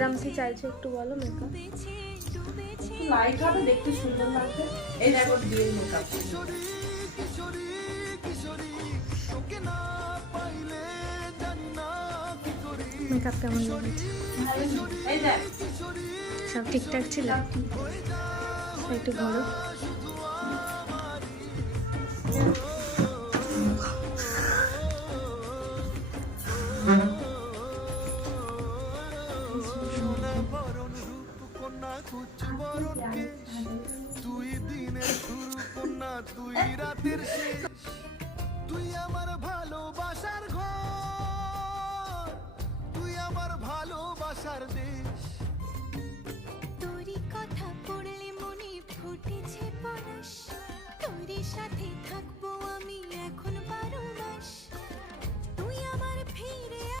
কিরম কি চাইছো একটু বলো মেকআপ। লাইট হবে, দেখতে সুন্দর লাগবে। এই দেখো ডিএল মেকআপ। মেকআপ কেমন লেগেছে? এই দেখ সব ঠিকঠাক ছিল? একটু ঘোরো। তুই দিনের শুরু কন্যা, তুই রাতের শেষ, তুই আমার ভালোবাসার ঘর, তুই আমার ভালোবাসার দেশ।